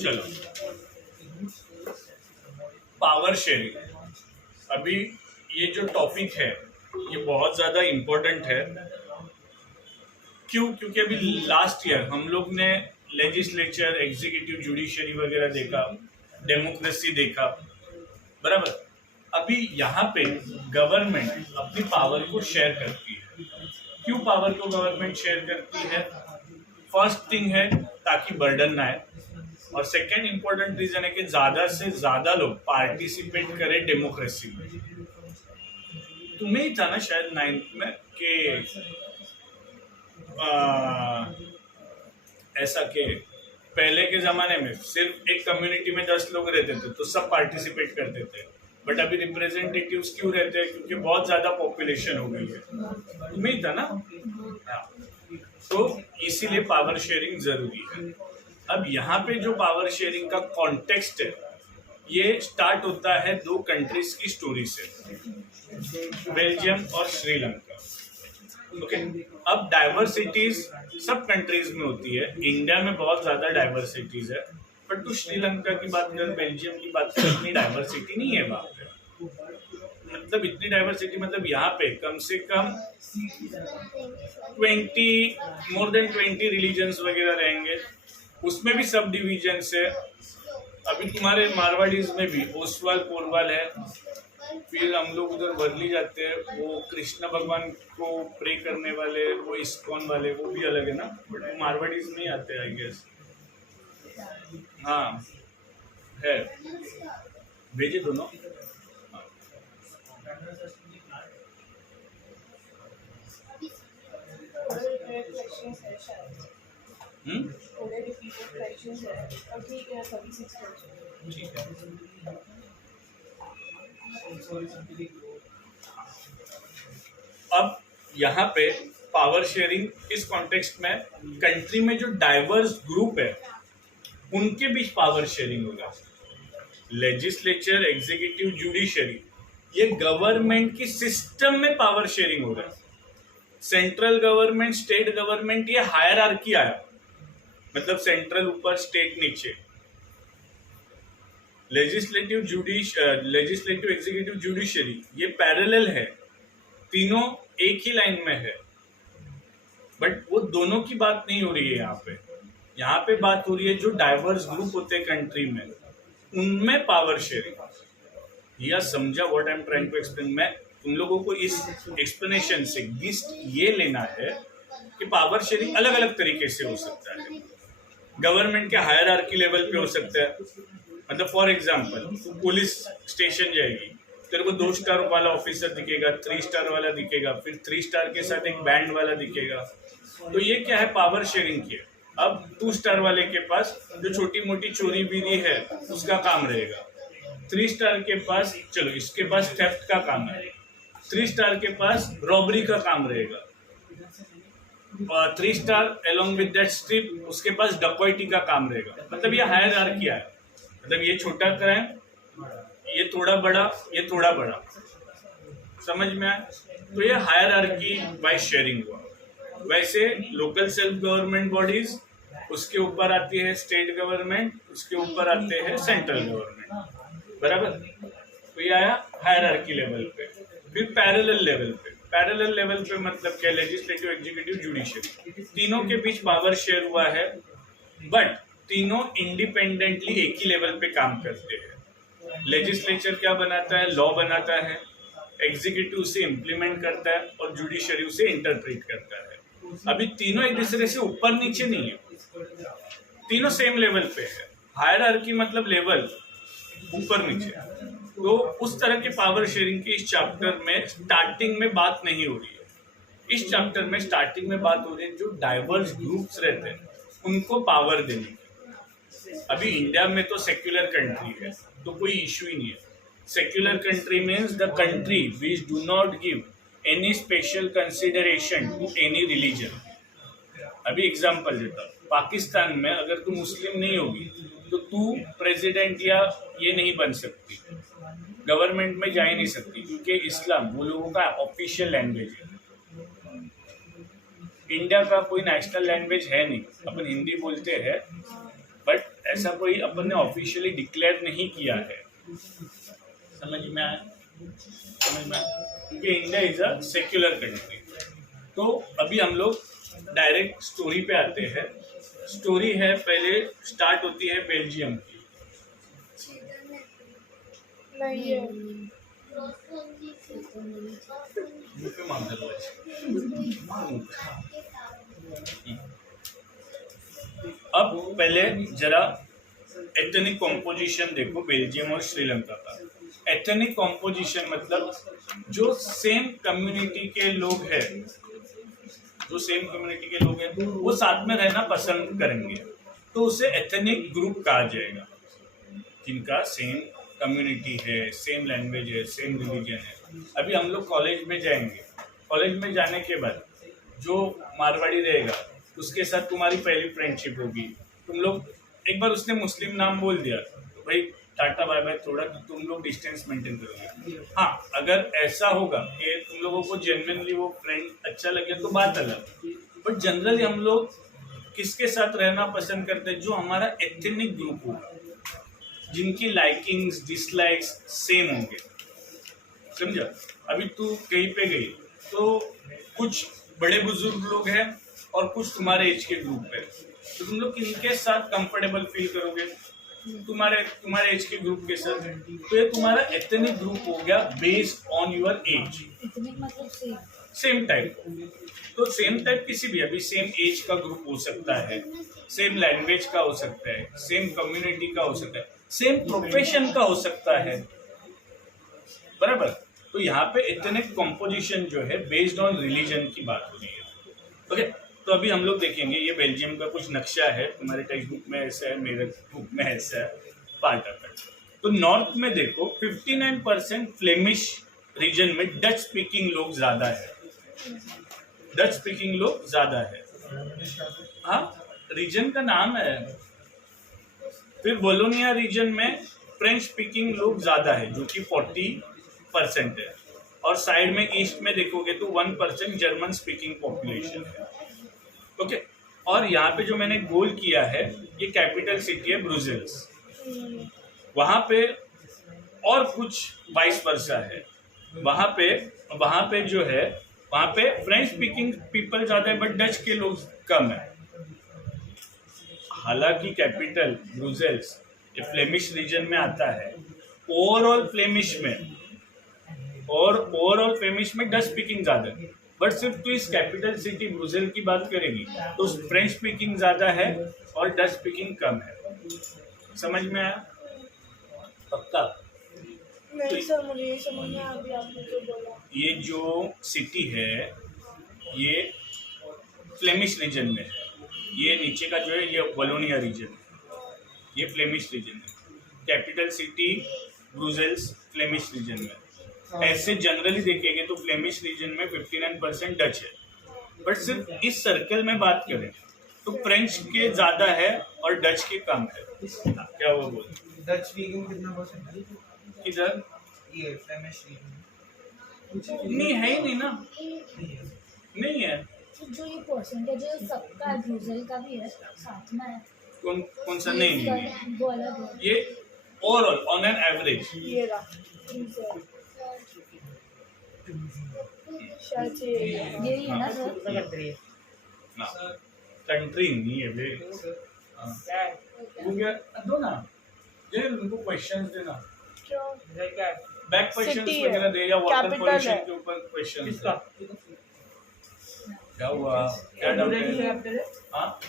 चलो, power sharing. अभी ये जो टॉपिक है ये बहुत ज़्यादा इम्पोर्टेंट है। क्यों? क्योंकि अभी लास्ट ईयर हम लोग ने लेजिस्लेचर, एग्जीक्यूटिव, जुडिशरी वगैरह देखा, डेमोक्रेसी देखा, बराबर। अभी यहाँ पे गवर्नमेंट अपनी पावर को शेयर करती है। क्यों पावर को गवर्नमेंट शेयर करती है? फर्स्ट थिंग है ताकि बर्डन ना आए, और सेकेंड इम्पोर्टेंट रीजन है कि ज्यादा से ज्यादा लोग पार्टिसिपेट करें डेमोक्रेसी में। तुम्हें ही था ना शायद 9th में कि ऐसा कि पहले के जमाने में सिर्फ एक कम्युनिटी में 10 लोग रहते थे तो सब पार्टिसिपेट करते थे, बट अभी रिप्रेजेंटेटिव्स क्यों रहते हैं? क्योंकि बहुत ज्यादा पॉपुलेशन हो गई है। तुम्हें ही था ना? हाँ, तो इसीलिए पावर शेयरिंग जरूरी है। अब यहाँ पे जो पावर शेयरिंग का कॉन्टेक्स्ट है ये स्टार्ट होता है दो कंट्रीज की स्टोरी से, बेल्जियम और श्रीलंका। ओके, अब डाइवर्सिटीज सब कंट्रीज में होती है। इंडिया में बहुत ज्यादा डाइवर्सिटीज है, बट तू श्रीलंका की बात कर, बेल्जियम की बात कर, इतनी डाइवर्सिटी नहीं है वहां पे। मतलब इतनी डाइवर्सिटी, मतलब यहाँ पे कम से कम मोर देन 20 रिलीजन्स वगैरह रहेंगे। उसमें भी सब डिवीजन है। अभी तुम्हारे मारवाड़ीज में भी ओसवाल पोरवाल है, फिर हम लोग उधर वर्ली जाते हैं, वो कृष्ण भगवान को प्रे करने वाले, वो इस्कॉन वाले, वो भी अलग है ना, बट वो मारवाड़ीज नहीं आते आई गेस। हाँ है, भेजे दोनों। ठीक है। अब यहाँ पे पावर शेयरिंग इस कॉन्टेक्स्ट में कंट्री में जो डाइवर्स ग्रुप है उनके बीच पावर शेयरिंग होगा। लेजिस्लेचर, एग्जीक्यूटिव, जुडिशरी, ये गवर्नमेंट की सिस्टम में पावर शेयरिंग हो रहा है। सेंट्रल गवर्नमेंट, स्टेट गवर्नमेंट, ये हायरार्की आया, मतलब सेंट्रल ऊपर, स्टेट नीचे। लेजिस्लेटिव, एग्जीक्यूटिव, जुडिशरी, ये पैरेलल है, तीनों एक ही लाइन में है, बट वो दोनों की बात नहीं हो रही है यहाँ पे। यहाँ पे बात हो रही है जो डाइवर्स ग्रुप होते हैं कंट्री में, उनमें पावर शेयरिंग। या समझा what I am trying to explain? मैं तुम लोगों को इस एक्सप्लेनेशन से गिस्ट ये लेना है कि पावर शेयरिंग अलग अलग तरीके से हो सकता है। गवर्नमेंट के हायरार्की लेवल पे हो सकता है, मतलब फॉर एग्जाम्पल पुलिस स्टेशन जाएगी, तेरे को 2 स्टार वाला ऑफिसर दिखेगा, 3 स्टार वाला दिखेगा, फिर 3 स्टार के साथ एक बैंड वाला दिखेगा। तो ये क्या है? पावर शेयरिंग की है। अब 2 स्टार वाले के पास जो छोटी मोटी चोरी बीरी है उसका काम रहेगा। 3 स्टार के पास, चलो इसके पास थेफ्ट का काम है, 3 स्टार के पास रॉबरी का काम रहेगा, और 3 star along with that strip उसके पास डकॉइटी का काम रहेगा। मतलब ये हायरार्की है, मतलब ये छोटा क्राइम, ये थोड़ा बड़ा, ये थोड़ा बड़ा, समझ में आया? तो ये हायरार्की वाइज शेयरिंग हुआ। वैसे लोकल सेल्फ गवर्नमेंट बॉडीज, उसके ऊपर आती है स्टेट गवर्नमेंट, उसके ऊपर आते हैं सेंट्रल गवर्नमेंट, बराबर। तो ये आया हायरार्की लेवल पे। फिर पैरेलल लेवल पे, पैरेलल लेवल पे मतलब क्या? लेजिस्लेटिव, एग्जीक्यूटिव, जुडिशरी, तीनों के बीच पावर शेयर हुआ है, बट तीनों इंडिपेंडेंटली एक ही लेवल पे काम करते हैं। लेजिस्लेचर क्या बनाता है? लॉ बनाता है, एग्जीक्यूटिव उसे इम्प्लीमेंट करता है, और जुडिशरी उसे इंटरप्रेट करता है। अभी तीनों एक दूसरे से ऊपर नीचे नहीं है, तीनों सेम लेवल पे है। हायरार्की मतलब लेवल ऊपर नीचे। तो उस तरह के पावर शेयरिंग की इस चैप्टर में स्टार्टिंग में बात नहीं हो रही है। इस चैप्टर में स्टार्टिंग में बात हो रही है जो डाइवर्स ग्रुप्स रहते हैं उनको पावर देने की। अभी इंडिया में तो सेक्युलर कंट्री है तो कोई इश्यू ही नहीं है। Secular country means the country which do not give any special consideration to any religion. अभी एग्जांपल देता हूँ, पाकिस्तान में अगर तू मुस्लिम नहीं होगी तो तू प्रेसिडेंट या ये नहीं बन सकती, गवर्नमेंट में जा ही नहीं सकती, क्योंकि इस्लाम वो लोगों का ऑफिशियल लैंग्वेज है। इंडिया का कोई नेशनल लैंग्वेज है नहीं, अपन हिंदी बोलते हैं, बट ऐसा कोई अपन ने ऑफिशियली डिक्लेयर नहीं किया है। समझ में आया? क्योंकि India is a secular country. तो अभी हम लोग डायरेक्ट स्टोरी पे आते हैं। स्टोरी है, पहले स्टार्ट होती है बेल्जियम की। नहीं है। अब पहले जरा एथनिक कॉम्पोजिशन देखो बेल्जियम और श्रीलंका का। एथनिक कॉम्पोजिशन मतलब जो सेम कम्युनिटी के लोग हैं, जो सेम कम्युनिटी के लोग हैं वो साथ में रहना पसंद करेंगे, तो उसे एथनिक ग्रुप कहा जाएगा। जिनका सेम कम्युनिटी है, सेम लैंग्वेज है, सेम रिलीजन है। अभी हम लोग कॉलेज में जाएंगे, कॉलेज में जाने के बाद जो मारवाड़ी रहेगा उसके साथ तुम्हारी पहली फ्रेंडशिप होगी। तुम लोग एक बार उसने मुस्लिम नाम बोल दिया तो भाई टाटा बाय बाय, थोड़ा तो तुम लोग डिस्टेंस मेंटेन करोगे। हाँ, अगर ऐसा होगा कि तुम लोगों को जेन्युइनली वो फ्रेंड अच्छा लगे तो बात अलग, बट जनरली हम लोग किसके साथ रहना पसंद करते हैं? जो हमारा एथनिक ग्रुप होगा, जिनकी लाइकिंग्स डिसलाइक्स सेम होंगे। समझा? अभी तू कहीं पे गई तो कुछ बड़े बुजुर्ग लोग हैं और कुछ तुम्हारे एज के ग्रुप है, तो तुम लोग किनके साथ कंफर्टेबल फील करोगे? तुम्हारे एज के ग्रुप के साथ। तो ये तुम्हारा एथनिक ग्रुप हो गया बेस्ड ऑन योर एज। मतलब सेम टाइप, तो सेम टाइप किसी भी, अभी सेम एज का ग्रुप हो सकता है, सेम लैंग्वेज का हो सकता है, सेम कम्युनिटी का हो सकता है, सेम प्रोफेशन का हो सकता है, बराबर। तो यहाँ पे एथनिक कॉम्पोजिशन जो है बेस्ड ऑन रिलीजन की बात हो रही है। ओके, तो अभी हम लोग देखेंगे ये बेल्जियम का कुछ नक्शा है। तुम्हारे टेक्स्ट बुक में ऐसा है, मेरे बुक में ऐसा है, पार्ट आता है। तो नॉर्थ में देखो 59% फ्लेमिश रीजन में डच स्पीकिंग लोग ज्यादा है, डच स्पीकिंग लोग ज्यादा है। हाँ, रीजन का नाम है। फिर वोलोनिया रीजन में फ्रेंच स्पीकिंग लोग ज्यादा है जो कि 40% है, और साइड में ईस्ट में देखोगे तो 1% जर्मन स्पीकिंग पॉपुलेशन है। ओके, और यहाँ पे जो मैंने गोल किया है ये कैपिटल सिटी है ब्रुसेल्स, वहां पे और कुछ वाइस वर्सा है। वहां पे जो है वहां पे फ्रेंच स्पीकिंग पीपल ज्यादा है बट डच के लोग कम है। हालांकि कैपिटल ब्रुसेल्स ये फ्लेमिश रीजन में आता है। ओवरऑल फ्लेमिश में डच स्पीकिंग ज्यादा है, बट सिर्फ तो इस कैपिटल सिटी ब्रुसेल की बात करेगी तो फ्रेंच स्पीकिंग ज्यादा है और डच स्पीकिंग कम है। समझ में आया? पक्का? नहीं सर, मुझे ये समझ में अभी आपने जो बोला। ये जो सिटी है ये फ्लेमिश रीजन में है। ये नीचे का जो है ये वलोनिया रीजन है, ये फ्लेमिश रीजन है। Capital city Brussels Flemish region में। ऐसे जनरली देखेंगे तो फ्लेमिश रीजन में 59% डच है, बट सिर्फ इस सर्कल में बात करें तो फ्रेंच के ज्यादा है और डच के कम है। क्या वो बोल डच स्पीकिंग कितना परसेंट है इधर? ये फ्लेमिश स्पीकिंग नहीं है ही नहीं ना, नहीं है। तो जो ये परसेंटेज है सबका ब्रुसेल का भी है, साथ में है। कौन सा? नहीं, वो अलग है। ये ओवरऑल ऑन एन एवरेज। ये रहा शायद से यही है ना सर? ना, कंट्री नहीं है बे। हो गया, दो ना, दे उनको क्वेश्चंस देना, क्या बैक क्वेश्चंस City है, वगैरह दे, या वाटर capital पोल्यूशन है। के ऊपर क्वेश्चंस। किसका क्या हुआ? क्या डाउट है? हाँ,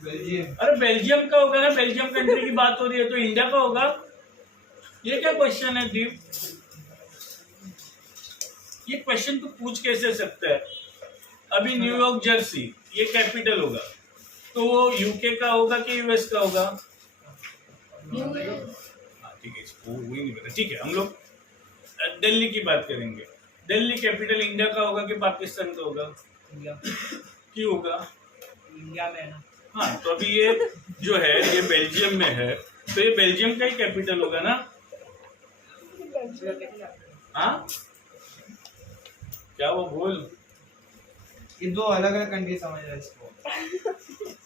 बेल्जियम अरे बेल्जियम का होगा ना, बेल्जियम कंट्री की बात हो रही है तो इंडिया का होगा। ये क्या क्वेश्चन है दीप? ये क्वेश्चन तो पूछ कैसे सकता है? अभी न्यूयॉर्क जर्सी ये कैपिटल होगा तो वो यूके का होगा कि यूएस का होगा? हाँ ठीक है, इसको वही नहीं पता। ठीक है, हम लोग दिल्ली की बात करेंगे। दिल्ली कैपिटल इंडिया का होगा कि पाकिस्तान का होगा? इंडिया क्यों होगा? इंडिया में ना। हाँ, तो अभी ये जो है ये बेल्जियम में है तो ये बेल्जियम का ही कैपिटल होगा ना? हाँ, क्या वो बोल, ये दो अलग अलग कंट्री समझ रहा है इसको।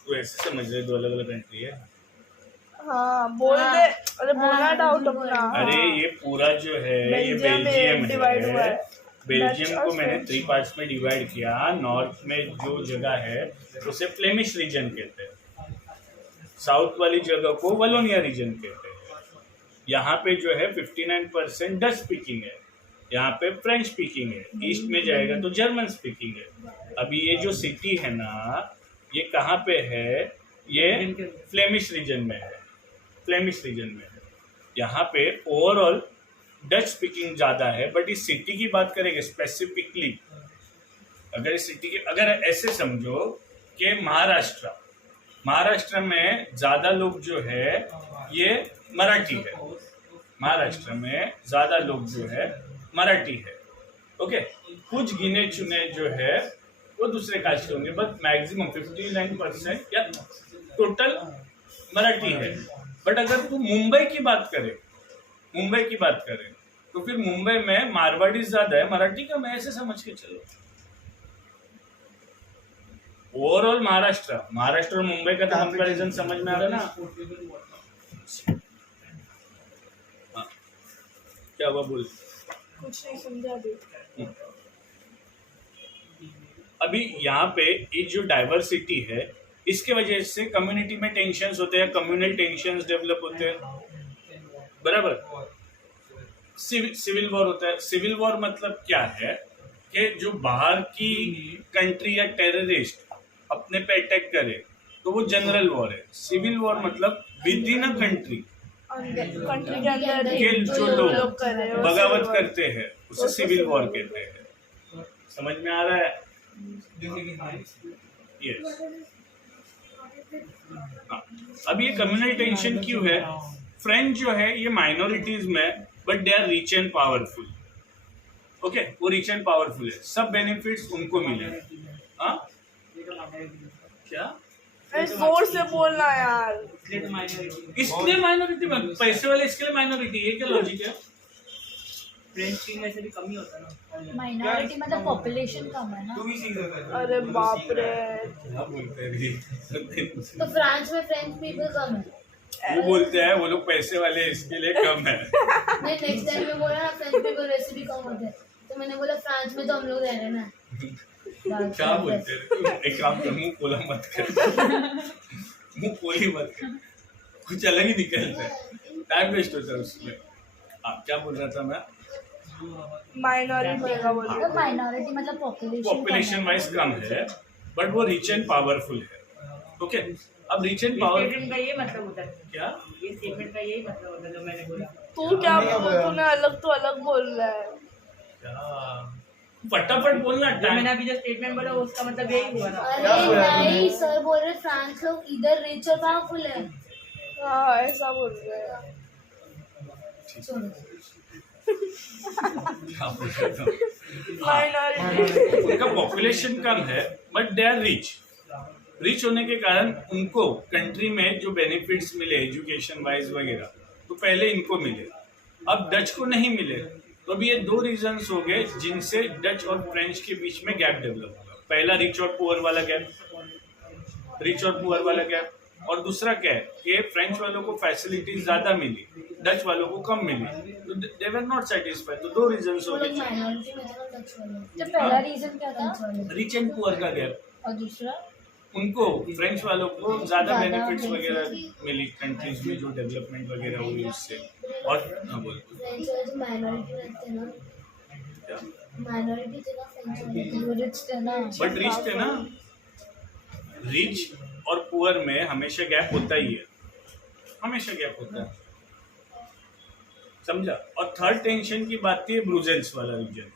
तू ऐसे समझ रहे दो अलग अलग कंट्री है? हाँ बोल दे, अरे बोलना डाउट अपना। अरे ये पूरा जो है ये बेल्जियम बेल्जियम में डिवाइड हुआ है। है। बेल्जियम डच को और मैंने फ्रेंच। 3 पार्ट्स में डिवाइड किया। नॉर्थ में जो जगह है उसे फ्लेमिश रीजन कहते हैं, साउथ वाली जगह को वलोनिया रीजन कहते हैं। यहाँ पे जो है 59% डच स्पीकिंग है, यहाँ पे फ्रेंच स्पीकिंग है, ईस्ट में जाएगा तो जर्मन स्पीकिंग है। अभी ये जो सिटी है ना, ये कहाँ पे है? ये फ्लेमिश रीजन में है, फ्लेमिश रीजन में है। यहाँ पे ओवरऑल डच स्पीकिंग ज़्यादा है, बट इस सिटी की बात करेंगे स्पेसिफिकली, अगर इस सिटी की, अगर ऐसे समझो कि महाराष्ट्र में ज़्यादा लोग जो है ये मराठी है, महाराष्ट्र में ज़्यादा लोग जो है मराठी है। ओके, कुछ गिने चुने जो है वो दूसरे कास्ट के होंगे, बट मैक्सिमम 59% या टोटल मराठी है। बट अगर तू मुंबई की बात करें तो फिर मुंबई में मारवाड़ी ज्यादा है, मराठी कम है, ऐसे समझ के चलो। ओवरऑल महाराष्ट्र और मुंबई का तो कंपैरिजन समझ में आ रहा है ना? हाँ, क्या हुआ बोल? कुछ नहीं समझा दे। अभी यहाँ पे ये जो डाइवर्सिटी है, इसके वजह से कम्युनिटी में टेंशन्स होते हैं, कम्युनल टेंशन्स डेवलप होते हैं, बराबर। सिविल वॉर होता है। सिविल वॉर मतलब क्या है कि जो बाहर की कंट्री या टेररिस्ट अपने पे अटैक करे तो वो जनरल वॉर है। सिविल वॉर मतलब with in a country country के अंदर के जो लोग लोग कर रहे हो बगावत करते हैं उसे सिविल वॉर कहते हैं। समझ में आ रहा है? यस। अब ये कम्युनल टेंशन क्यों है? फ्रेंच जो है ये माइनॉरिटीज में, but they are rich and powerful. Okay, वो रिच एंड पावरफुल है, सब बेनिफिट्स उनको मिले। हाँ क्या? अरे जोर से बोलना यार। इसलिए माइनॉरिटी में पैसे वाले, इसके लिए माइनॉरिटी, ये क्या लॉजिक है? फ्रेंच की वैसे भी कम ही होता है ना। माइनॉरिटी मतलब पॉपुलेशन कम है ना। तू भी सीख सकता है। अरे बाप रे, क्या बोलते हैं? तो फ्रांस में फ्रेंच पीपल कम है। वो बोलते हैं वो लोग पैसे वाले, इसके लिए कम है। नहीं, नेक्स्ट टाइम में बोला ना फ्रेंच पीपल वैसे भी कम होते हैं, तो मैंने बोला फ्रांस में तो हम लोग रह रहे हैं ना। क्या बोलते हैं? एक काम कर, मुंह खोला मत कर, मुंह खोली मत कर, कुछ अलग ही निकलता है, टाइम वेस्ट होता है उसमें। आप क्या बोल रहा था मैं? माइनॉरिटी का बोल रहा मतलब माइनॉरिटी मतलब पॉपुलेशन वाइज कम है, बट वो रिच एंड पावरफुल है। ओके, अब रिच एंड पावर स्टेटमेंट का ये मतलब होता है क्या? ये स्टेटमेंट का यही मतलब होता है जो मैंने बोला। तू क्या बोल, तूने अलग तो अलग बोल रहा है। क्या? फटाफट बोलना, जो मैंने अभी जो स्टेटमेंट बोला उसका मतलब यही हुआ ना। अरे नहीं, सर बोल रहे फ्रांस लोग इधर रिच और पावरफुल है। हाँ ऐसा बोल रहे हैं। सुनो, क्या बोल रहा था? माइनॉरिटी उनका पॉपुलेशन कम है, बट दे आर रिच होने के कारण उनको कंट्री में जो बेनिफिट्स मिले एजुकेशन वाइज वगैरह, तो पहले इनको मिले, अब डच को नहीं मिले। तो अभी ये दो रीजंस हो गए जिनसे डच और फ्रेंच के बीच में गैप डेवलप होगा। पहला रिच और पुअर वाला गैप, और दूसरा क्या है कि फ्रेंच वालों को फैसिलिटीज ज्यादा मिली, डच वालों को कम मिली, तो दे वर नॉट सेटिस्फाइड। तो दो रीजंस हो वो लोग गए, माइनॉरिटी में थे डच वाले। तो पहला रीजन क्या था? रिच एंड पुअर का गैप। और दूसरा उनको फ्रेंच वालों को ज्यादा ज्यादा बेनिफिट्स benefits वगैरह मिली कंट्रीज में, जो डेवलपमेंट वगैरह हुई उससे। और हाँ बोल फ्रेंच वाले जो माइनॉरिटी में थे ना, क्या? माइनॉरिटी थे ना फ्रेंच वाले, वो रिच थे ना। बट रिच थे ना, रिच और पुअर में हमेशा गैप होता ही है, हमेशा गैप होता है, समझा? और थर्ड टेंशन की बात थी ब्रुसेल्स वाला रीजन,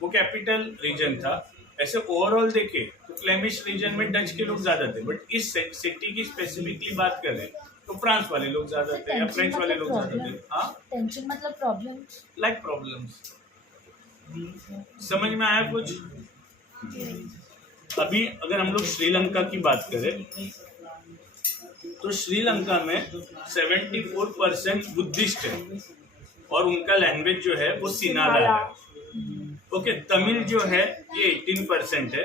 वो कैपिटल रीजन था। ऐसे ओवरऑल देखे तो फ्लेमिश रीजन में डच के लोग ज्यादा थे, बट इस सिटी की स्पेसिफिकली बात करें तो फ्रांस वाले लोग ज्यादा थे या फ्रेंच वाले लोग ज्यादा थे। हाँ, टेंशन मतलब प्रॉब्लम। Like problems. समझ में आया कुछ? अभी अगर हम लोग श्रीलंका की बात करें तो श्रीलंका में 74% बुद्धिस्ट है और उनका लैंग्वेज जो है वो सिनारा है। ओके, तमिल जो है ये 18% है,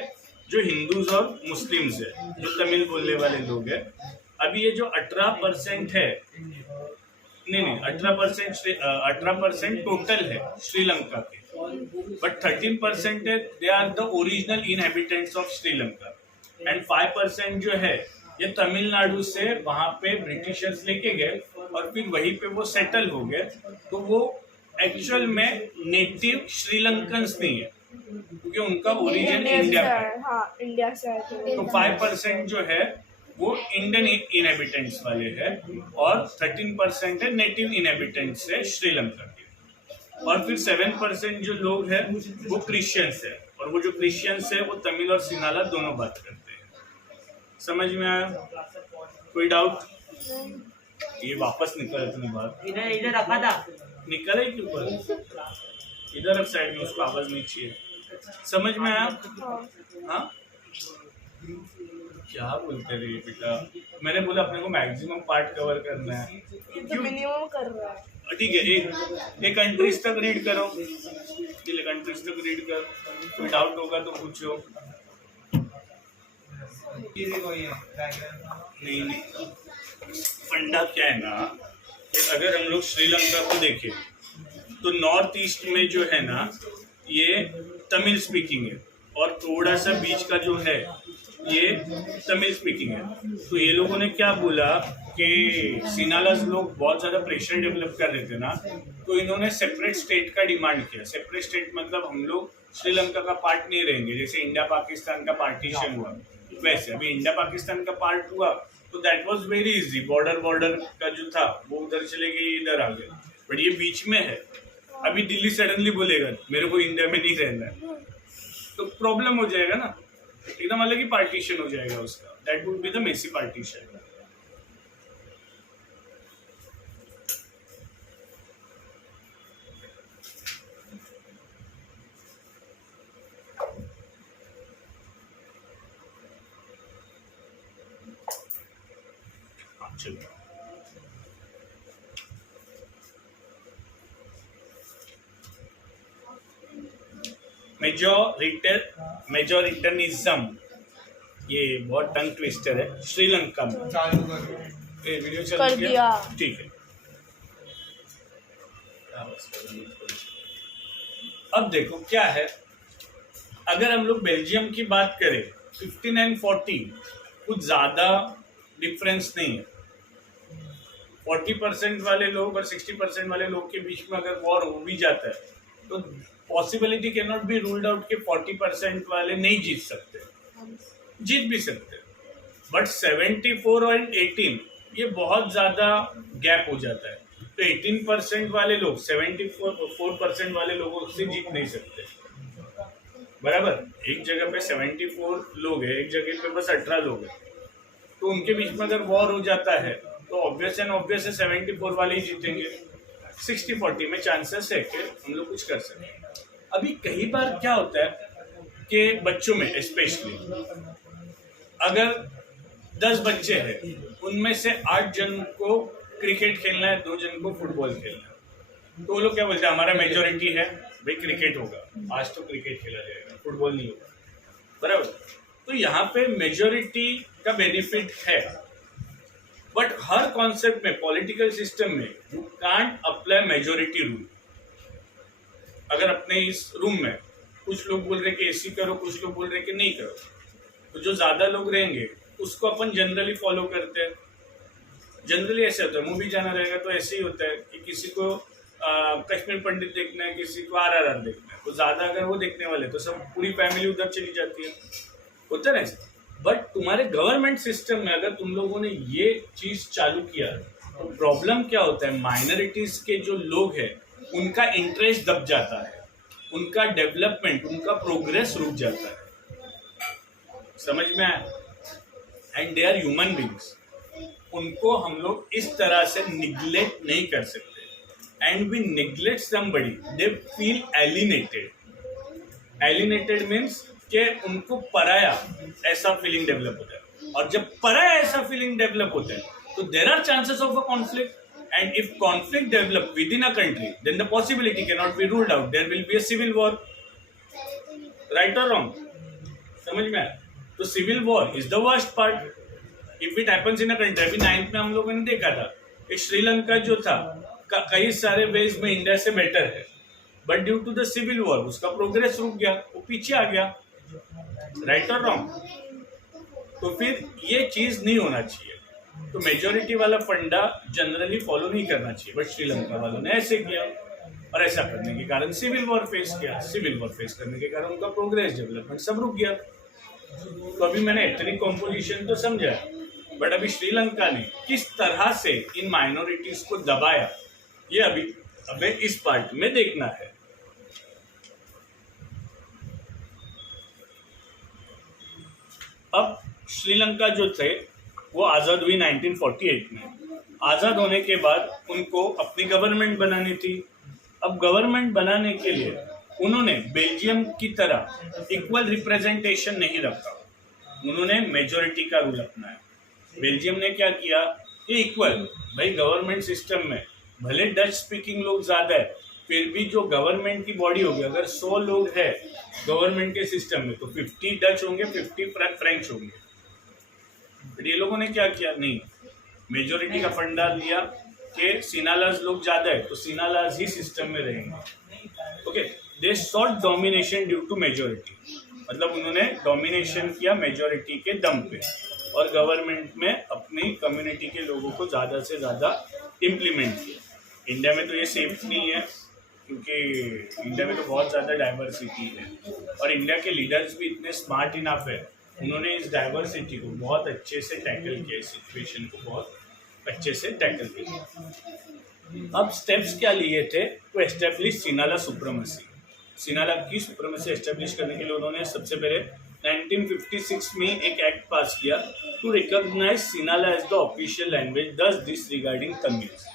जो हिंदूज और मुस्लिम्स है, जो तमिल बोलने वाले लोग हैं। अभी ये जो 18% है, नहीं 18% टोटल है श्रीलंका के, बट 13% है they are the original inhabitants of Sri Lanka, and 5% जो है ये तमिलनाडु से वहां पे ब्रिटिशर्स लेके गए और फिर वहीं पे वो सेटल हो गए। तो वो एक्चुअल में नेटिव श्रीलंकन्स नहीं है, क्योंकि उनका ओरिजिन इंडिया का है। हाँ, इंडिया से आए थे। तो 5% जो है वो इंडियन इनहेबिटेंट्स वाले हैं और 13% है नेटिव इनहेबिटेंट्स है श्रीलंका के, और फिर 7% जो लोग हैं वो क्रिश्चियंस है, और वो जो क्रिश्चियंस है वो तमिल और सिनाला दोनों बात करते हैं। समझ में आया? कोई डाउट? ये वापस निकल इतनी बात इधर रखा था। निकले क्यों पर? इधर अब साइड में, उसको आवाज नहीं चाहिए। समझ में आया? हाँ, क्या बोलते रहे बेटा? मैंने बोला अपने को मैक्सिमम पार्ट कवर करना है। ये तो मिनिमम कर रहा है। ठीक है, एक कंट्रीज तक रीड करो, कंट्रीज तक रीड कर, कोई डाउट होगा तो पूछो। नहीं, फंडा क्या है ना, कि अगर हम लोग श्रीलंका को देखें तो नॉर्थ ईस्ट में जो है ना ये तमिल स्पीकिंग है, और थोड़ा सा बीच का जो है ये तमिल स्पीकिंग है। तो ये लोगों ने क्या बोला कि सिनालास लोग बहुत ज़्यादा प्रेशर डेवलप कर रहे थे ना, तो इन्होंने सेपरेट स्टेट का डिमांड किया। सेपरेट स्टेट मतलब हम लोग श्रीलंका का पार्ट नहीं रहेंगे, जैसे इंडिया पाकिस्तान का पार्टीशन हुआ वैसे अभी इंडिया पाकिस्तान का पार्ट हुआ, तो that was very easy. Border का जो था वो उधर चले गए, इधर आ गए, बट ये बीच में है। अभी दिल्ली सडनली बोलेगा मेरे को इंडिया में नहीं रहना है, तो प्रॉब्लम हो जाएगा ना, एकदम अलग ही पार्टीशन हो जाएगा उसका। That would be the messy partition. Majoritarianism, ये बहुत टंग ट्विस्टर है श्रीलंका में। चालू कर वीडियो चल कर दिया। ठीक है। अब देखो क्या है, अगर हम लोग बेल्जियम की बात करें 15 एंड 14 कुछ ज्यादा डिफरेंस नहीं है। 40% वाले लोग और 60% वाले लोग के बीच में अगर वॉर हो भी जाता है तो possibility can not be ruled out कि 40% वाले नहीं जीत सकते, जीत भी सकते, बट 74 और 18 ये बहुत ज्यादा गैप हो जाता है। तो 18% वाले लोग 74% वाले लोगों से जीत नहीं सकते, बराबर। एक जगह पे 74 लोग हैं, एक जगह पे बस 18 लोग हैं, तो उनके बीच में अगर वॉर हो जाता है तो ऑब्वियस एंड ऑब्वियस है 74 वाले ही जीतेंगे। 60-40 में चांसेस है कि हम लोग कुछ कर सकें। अभी कई बार क्या होता है कि बच्चों में स्पेशली अगर 10 बच्चे हैं, उनमें से 8 जन को क्रिकेट खेलना है, 2 जन को फुटबॉल खेलना है, तो वो लोग क्या बोलते हैं हमारा मेजोरिटी है भाई क्रिकेट होगा, आज तो क्रिकेट खेला जाएगा, फुटबॉल नहीं होगा, बराबर। तो यहाँ पे मेजोरिटी का बेनिफिट है, बट हर कॉन्सेप्ट में पॉलिटिकल सिस्टम में you can't apply majority rule. अगर अपने इस रूम में कुछ लोग बोल रहे कि ऐसी करो, कुछ लोग बोल रहे कि नहीं करो, तो जो ज्यादा लोग रहेंगे उसको अपन जनरली फॉलो करते हैं। जनरली ऐसे होता है, मूवी जाना रहेगा तो ऐसे ही होता है कि किसी को कश्मीर पंडित देखना है, किसी को RRR देखना है, तो ज्यादा अगर वो देखने वाले तो सब पूरी फैमिली उधर चली जाती है, होता है ना। बट तुम्हारे गवर्नमेंट सिस्टम में अगर तुम लोगों ने ये चीज चालू किया तो प्रॉब्लम क्या होता है, माइनॉरिटीज के जो लोग हैं उनका इंटरेस्ट दब जाता है, उनका डेवलपमेंट, उनका प्रोग्रेस रुक जाता है। समझ में आया? And they are human beings, उनको हम लोग इस तरह से निग्लेक्ट नहीं कर सकते। And we neglect somebody, they feel alienated. Alienated means कि उनको पराया ऐसा फीलिंग डेवलप होता है, और जब पराया ऐसा फीलिंग डेवलप होता है तो there are chances of a conflict, and if conflict develop within a country then the possibility cannot be ruled out, there will be a civil war, right और रॉन्ग, समझ में आया? तो civil war is the worst part if it happens in a country. अभी 9th में हम लोगों ने देखा था कि श्रीलंका जो था कई सारे वेज में इंडिया से बेटर है, but due to the civil war उसका प्रोग्रेस रुक गया, वो पीछे आ गया, राइट और रॉन्ग? तो फिर ये चीज नहीं होना चाहिए। तो मेजोरिटी वाला फंडा जनरली फॉलो नहीं करना चाहिए, बट श्रीलंका वालों ने ऐसे किया और ऐसा करने के कारण सिविल वॉर फेस किया। सिविल वॉर फेस करने के कारण उनका प्रोग्रेस डेवलपमेंट सब रुक गया। तो अभी मैंने एथनिक कॉम्पोजिशन तो समझा, बट अभी श्रीलंका ने किस तरह से इन माइनॉरिटीज को दबाया, ये अभी हमें इस पार्ट में देखना है। अब श्रीलंका जो थे वो आज़ाद हुई 1948 में। आज़ाद होने के बाद उनको अपनी गवर्नमेंट बनानी थी। अब गवर्नमेंट बनाने के लिए उन्होंने बेल्जियम की तरह इक्वल रिप्रेजेंटेशन नहीं रखा, उन्होंने मेजोरिटी का रूल अपनाया। बेल्जियम ने क्या किया कि इक्वल, भाई गवर्नमेंट सिस्टम में भले डच स्पीकिंग लोग ज़्यादा है, फिर भी जो गवर्नमेंट की बॉडी होगी, अगर 100 लोग है गवर्नमेंट के सिस्टम में, तो 50 डच होंगे, 50 फ्रेंच होंगे। फिर ये लोगों ने क्या किया, नहीं, मेजोरिटी का फंडा लिया कि सीनालाज लोग ज़्यादा है तो सीनालाज ही सिस्टम में रहेंगे। Okay, they sought domination due to majority, मतलब उन्होंने डोमिनेशन किया मेजोरिटी के दम पे, और गवर्नमेंट में अपनी कम्युनिटी के लोगों को ज़्यादा से ज़्यादा इम्प्लीमेंट किया। इंडिया में तो ये सेफ नहीं है, क्योंकि इंडिया में तो बहुत ज़्यादा डाइवर्सिटी है, और इंडिया के लीडर्स भी इतने स्मार्ट इनफ है, उन्होंने इस डाइवर्सिटी को बहुत अच्छे से टैकल किया, इस सिचुएशन को बहुत अच्छे से टैकल किया। अब स्टेप्स क्या लिए थे, तो एस्टेब्लिश सिनाला सुप्रीमेसी। सिनाला की सुप्रीमेसी एस्टेब्लिश करने के लिए उन्होंने सबसे पहले 1956 में एक एक्ट पास किया to recognize Sinhala as the official language, thus disregarding Tamils.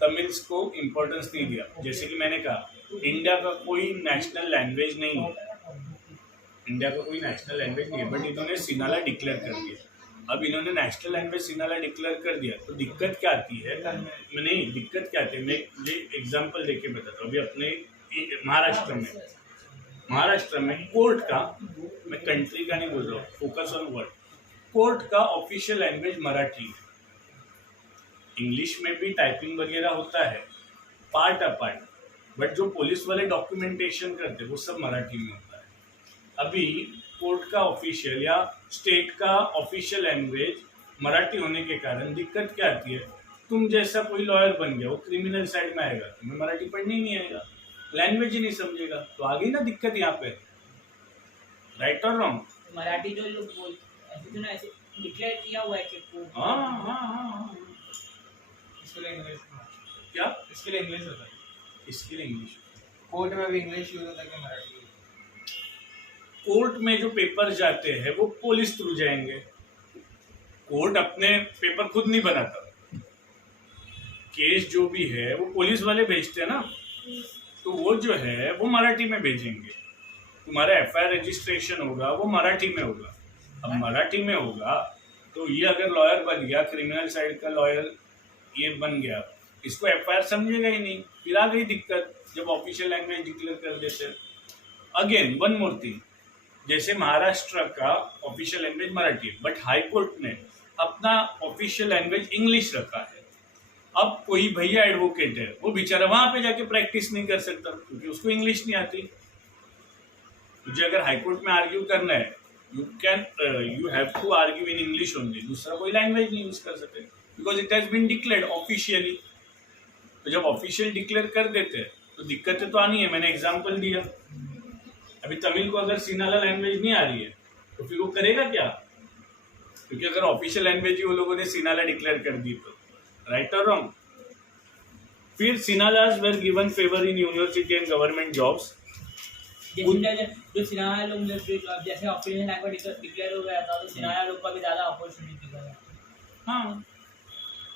Tamils को इम्पोर्टेंस नहीं दिया। जैसे कि मैंने कहा, इंडिया का कोई नेशनल लैंग्वेज नहीं है, इंडिया का कोई नेशनल लैंग्वेज नहीं है, बट इन्होंने सिनाला डिक्लेयर कर दिया। अब इन्होंने नेशनल लैंग्वेज सिनाला डिक्लेयर कर दिया, तो दिक्कत क्या आती है, नहीं दिक्कत क्या आती है, मैं मुझे एग्जांपल देके बताता हूँ। अभी अपने महाराष्ट्र में कोर्ट का, मैं कंट्री का नहीं बोल रहा हूँ, फोकस ऑन वर्ड, कोर्ट का ऑफिशियल लैंग्वेज मराठी है। इंग्लिश में भी टाइपिंग वगैरह होता है पार्ट अपार्ट, बट जो पुलिस वाले डॉक्यूमेंटेशन करते हैं वो सब मराठी में होता है। अभी कोर्ट का ऑफिशियल या स्टेट का ऑफिशियल लैंग्वेज मराठी होने के कारण दिक्कत क्या आती है, तुम जैसा कोई लॉयर बन गया, वो क्रिमिनल साइड में आएगा, तुम्हें मराठी पढ़ने ही नहीं आएगा, लैंग्वेज ही नहीं समझेगा, तो आ गई ना दिक्कत यहाँ पे, राइट और रॉन्ग? मराठी जो लोग बोलते ऐसे तो ना, ऐसे डिक्लेयर किया हुआ है कि हाँ, इसके लिए इंग्लिश, क्या इसके लिए इंग्लिश होता है, इसके लिए इंग्लिश। कोर्ट में भी इंग्लिश यूज होता है कि मराठी? कोर्ट में जो पेपर जाते हैं वो पुलिस थ्रू जाएंगे, कोर्ट अपने पेपर खुद नहीं बनाता, केस जो भी है वो पुलिस वाले भेजते हैं ना, तो वो जो है वो मराठी में भेजेंगे। तुम्हारा एफआईआर रजिस्ट्रेशन होगा वो मराठी में होगा। अब मराठी में होगा तो ये अगर लॉयर बन गया, क्रिमिनल साइड का लॉयर ये बन गया, इसको एफआईआर समझेगा ही नहीं, फिर आ गई दिक्कत जब ऑफिशियल लैंग्वेज डिक्लेयर कर देते। अगेन वन मोर थिंग, जैसे महाराष्ट्र का ऑफिशियल लैंग्वेज मराठी है, बट हाई कोर्ट ने अपना ऑफिशियल लैंग्वेज इंग्लिश रखा है। अब कोई भैया एडवोकेट है, वो बेचारा वहां पे जाके प्रैक्टिस नहीं कर सकता क्योंकि उसको इंग्लिश नहीं आती। तुझे अगर हाई कोर्ट में आर्ग्यू करना है, you have to argue in English only, दूसरा कोई लैंग्वेज नहीं यूज कर सकते, because it has been declared officially. तो जब ऑफिशियल डिक्लेयर कर देते हैं तो दिक्कतें तो आनी है। मैंने एग्जाम्पल दिया, अभी तमिल को अगर सिनाला लैंग्वेज नहीं आ रही है तो फिर वो करेगा क्या, क्योंकि अगर ऑफिशियल लैंग्वेज ही वो लोगों ने सिनाला डिक्लेयर कर दी तो, राइट और रॉन्ग? फिर Sinhalas were given favour in university and government jobs. जो सिनारा लोग जैसे ऑफिशियल लैंग्वेज डिक्लेयर हो गया था, तो सिनारा लोग का भी ज़्यादा अपॉर्चुनिटी था। हाँ,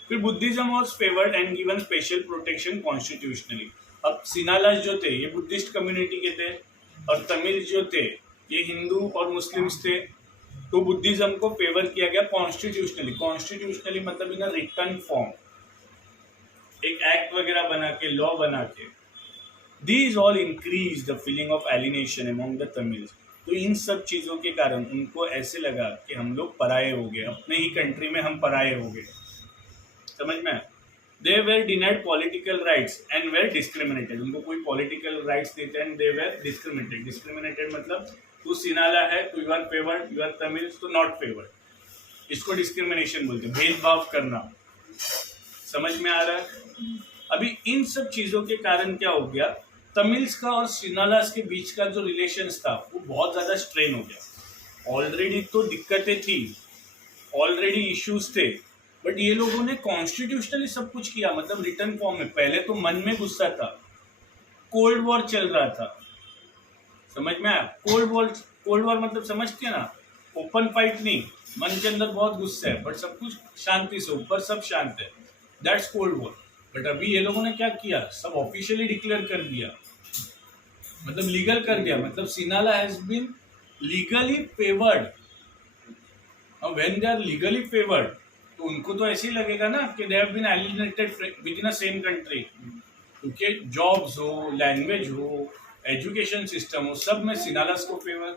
फिर Buddhism was favoured and given special protection constitutionally. अब सिनालाज जो थे ये बुद्धिस्ट कम्युनिटी के थे, और तमिल जो थे ये हिंदू और मुस्लिम्स थे, तो बुद्धिज्म को फेवर किया गया कॉन्स्टिट्यूशनली। कॉन्स्टिट्यूशनली मतलब इन अ रिटन फॉर्म, एक एक्ट वगैरह बना के, लॉ बना के। These all increase the feeling of alienation among the Tamils. तो इन सब चीज़ों के कारण उनको ऐसे लगा कि हम लोग पराये हो गए, अपने ही कंट्री में हम पराये हो गए। समझ में? They were denied political rights and were discriminated. उनको कोई पॉलिटिकल राइट्स देते हैं, दे वेर डिस्क्रिमिनेटेड। डिस्क्रिमिनेटेड मतलब तू सिनाला है तो you are favoured, you are Tamil तो नॉट फेवर्ड। इसको डिस्क्रिमिनेशन बोलते हैं, भेदभाव करना। समझ में आ रहा है? अभी इन सब चीज़ों के कारण क्या हो गया, तमिल्स का और सिनालास के बीच का जो रिलेशंस था वो बहुत ज़्यादा स्ट्रेन हो गया। ऑलरेडी तो दिक्कतें थी, ऑलरेडी इश्यूज थे, बट ये लोगों ने कॉन्स्टिट्यूशनली सब कुछ किया, मतलब रिटर्न फॉर्म में। पहले तो मन में गुस्सा था, कोल्ड वॉर चल रहा था। समझ में आया? कोल्ड वॉर मतलब समझते हैं ना, ओपन फाइट नहीं, मन के अंदर बहुत गुस्सा है बट सब कुछ शांति से, ऊपर सब शांत है, दैट्स कोल्ड वॉर। बट अभी ये लोगों ने क्या किया, सब ऑफिशियली डिक्लेयर कर दिया, मतलब लीगल कर दिया, मतलब Sinhala has been legally favoured. और when they are legally favoured तो उनको तो ऐसे ही लगेगा ना कि they have been alienated within a same country, क्योंकि जॉब्स हो, लैंग्वेज हो, एजुकेशन सिस्टम हो, सब में सिनालास को फेवर।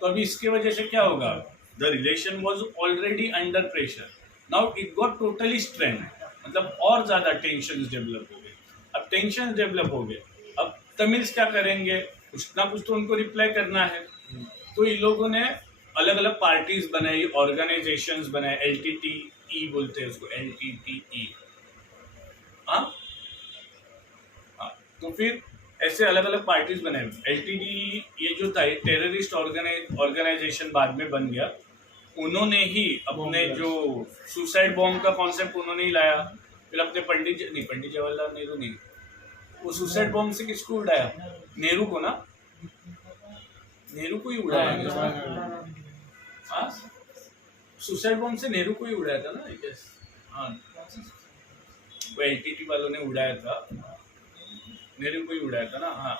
तो अभी इसके वजह से क्या होगा, the relation was already under pressure, now it got totally strain, मतलब और ज़्यादा टेंशन डेवलप हो गए। अब टेंशन डेवलप हो गए, अब तमिल्स क्या करेंगे, कुछ ना कुछ तो उनको रिप्लाई करना है। तो इन लोगों ने अलग अलग पार्टीज बनाई, ऑर्गेनाइजेशंस बनाए, LTTE बोलते हैं उसको, LTTE। हाँ, तो फिर ऐसे अलग अलग पार्टीज बनाए। LTTE ये जो था टेररिस्ट ऑर्गेनाइजेशन बाद में बन गया। उन्होंने ही अपने जो सुसाइड बॉम्ब का कॉन्सेप्ट उन्होंने ही लाया। फिर अपने पंडित जवाहरलाल नेहरू नहीं, वो सुसाइड बॉम्ब से किसको उड़ाया, नेहरू को ना, नेहरू को ही उड़ाया। हाँ, सुसाइड बॉम्ब से नेहरू को ही उड़ाया था ना, आई गेस। हाँ, वो LTTE वालों ने उड़ाया था, नेहरू को ही उड़ाया था ना। हाँ,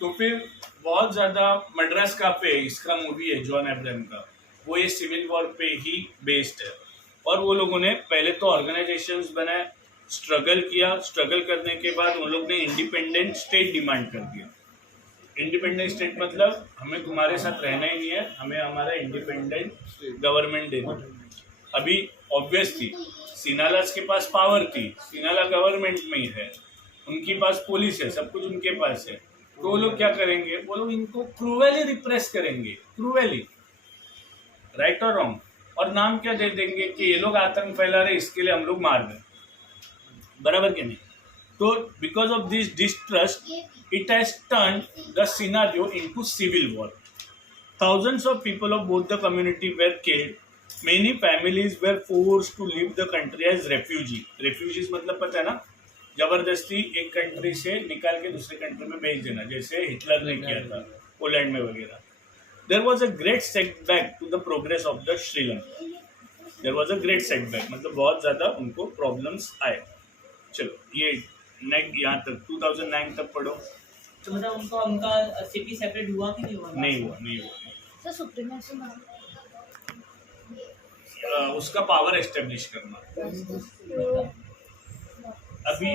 तो फिर बहुत ज्यादा मद्रास का पे इसका मूवी है जॉन अब्राहम का, वो ये सिविल वॉर पे ही बेस्ड है। और वो लोगों ने पहले तो ऑर्गेनाइजेशंस बनाए, स्ट्रगल किया, स्ट्रगल करने के बाद उन लोग ने इंडिपेंडेंट स्टेट डिमांड कर दिया। इंडिपेंडेंट स्टेट मतलब हमें तुम्हारे साथ रहना ही नहीं है, हमें हमारा इंडिपेंडेंट गवर्नमेंट देना। अभी ऑब्वियसली सिनालास के पास पावर थी, सिनाला गवर्नमेंट में ही है, उनके पास पुलिस है, सब कुछ उनके पास है। तो वो लोग क्या करेंगे, वो लोग इनको क्रूअली रिप्रेस करेंगे, क्रूअली, राइट और रॉन्ग, और नाम क्या दे देंगे कि ये लोग आतंक फैला रहे, इसके लिए हम लोग मार दें, बराबर के नहीं। तो because of this distrust it has turn the scenario into civil war. Thousands of people of both the community were killed. Many families were forced to leave the country as refugee. Refugees मतलब पता है ना, जबरदस्ती एक country से निकाल के दूसरे कंट्री में भेज देना, जैसे हिटलर ने किया था पोलैंड में वगैरह। There was a great setback to the progress of the Sri Lanka. There was a great setback, मतलब बहुत ज़्यादा उनको प्रॉब्लम्स आए। चलो ये यहाँ तक 2009 तक पढ़ो। तो मतलब उनका सिटी सेपरेट हुआ कि नहीं हुआ? नहीं हुआ। सर सुप्रीमेसी में उसका पावर एस्टेब्लिश करना। अभी